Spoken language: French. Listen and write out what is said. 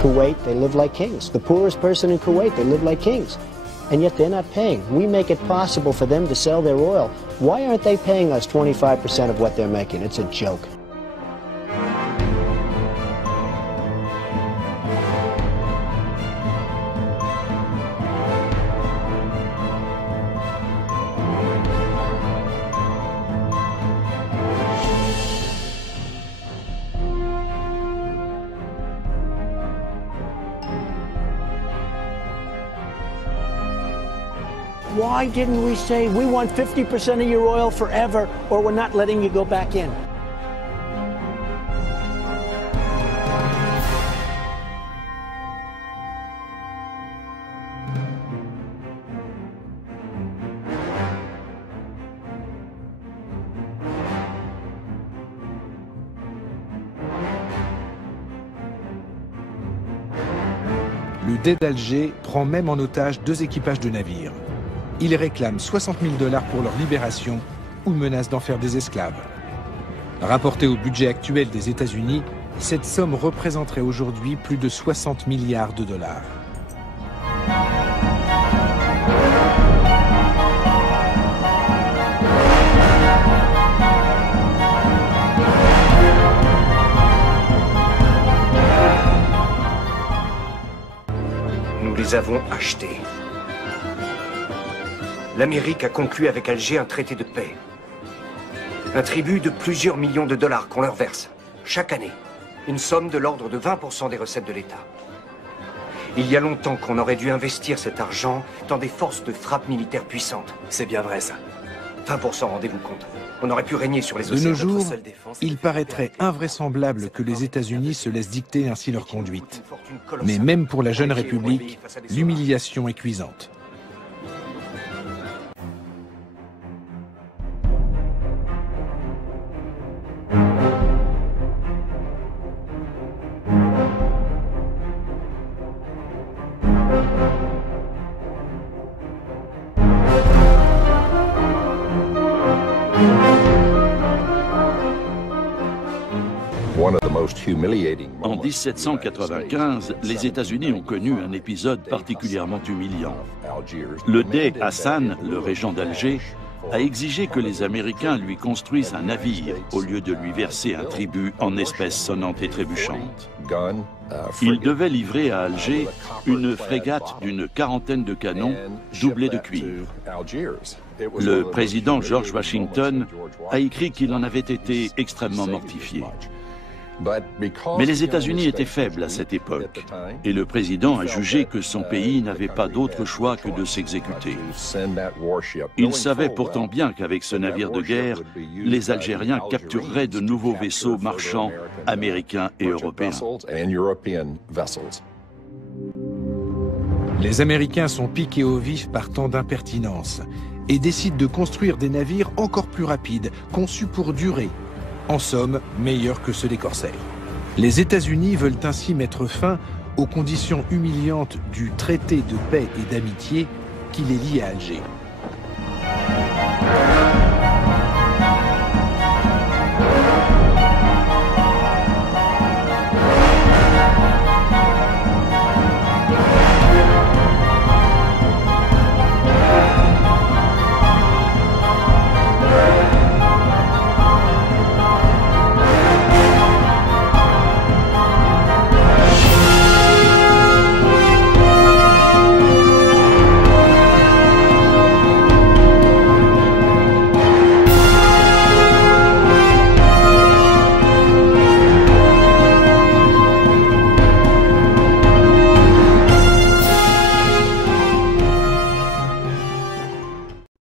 Kuwait, they live like kings. The poorest person in Kuwait, they live like kings. And yet they're not paying. We make it possible for them to sell their oil. Why aren't they paying us 25% of what they're making? It's a joke. Why didn't we say, we want 50% of your oil forever, or we're not letting you go back in? Le Dey d'Alger prend même en otage 2 équipages de navires. Ils réclament 60 000 $ pour leur libération ou menacent d'en faire des esclaves. Rapporté au budget actuel des États-Unis, cette somme représenterait aujourd'hui plus de 60 milliards de dollars. Nous les avons achetés. L'Amérique a conclu avec Alger un traité de paix. Un tribut de plusieurs millions de dollars qu'on leur verse, chaque année. Une somme de l'ordre de 20% des recettes de l'État. Il y a longtemps qu'on aurait dû investir cet argent dans des forces de frappe militaires puissantes. C'est bien vrai, ça. 20%, rendez-vous compte. On aurait pu régner sur les océans. De nos jours, il paraîtrait invraisemblable que les États-Unis se laissent dicter ainsi leur conduite. Mais même pour la jeune République, l'humiliation est cuisante. En 1795, les États-Unis ont connu un épisode particulièrement humiliant. Le Dey Hassan, le régent d'Alger, a exigé que les Américains lui construisent un navire au lieu de lui verser un tribut en espèces sonnantes et trébuchantes. Il devait livrer à Alger une frégate d'une quarantaine de canons doublés de cuivre. Le président George Washington a écrit qu'il en avait été extrêmement mortifié. Mais les États-Unis étaient faibles à cette époque, et le président a jugé que son pays n'avait pas d'autre choix que de s'exécuter. Il savait pourtant bien qu'avec ce navire de guerre, les Algériens captureraient de nouveaux vaisseaux marchands américains et européens. Les Américains sont piqués au vif par tant d'impertinence et décident de construire des navires encore plus rapides, conçus pour durer. En somme, meilleurs que ceux des corsaires. Les États-Unis veulent ainsi mettre fin aux conditions humiliantes du traité de paix et d'amitié qui les lie à Alger.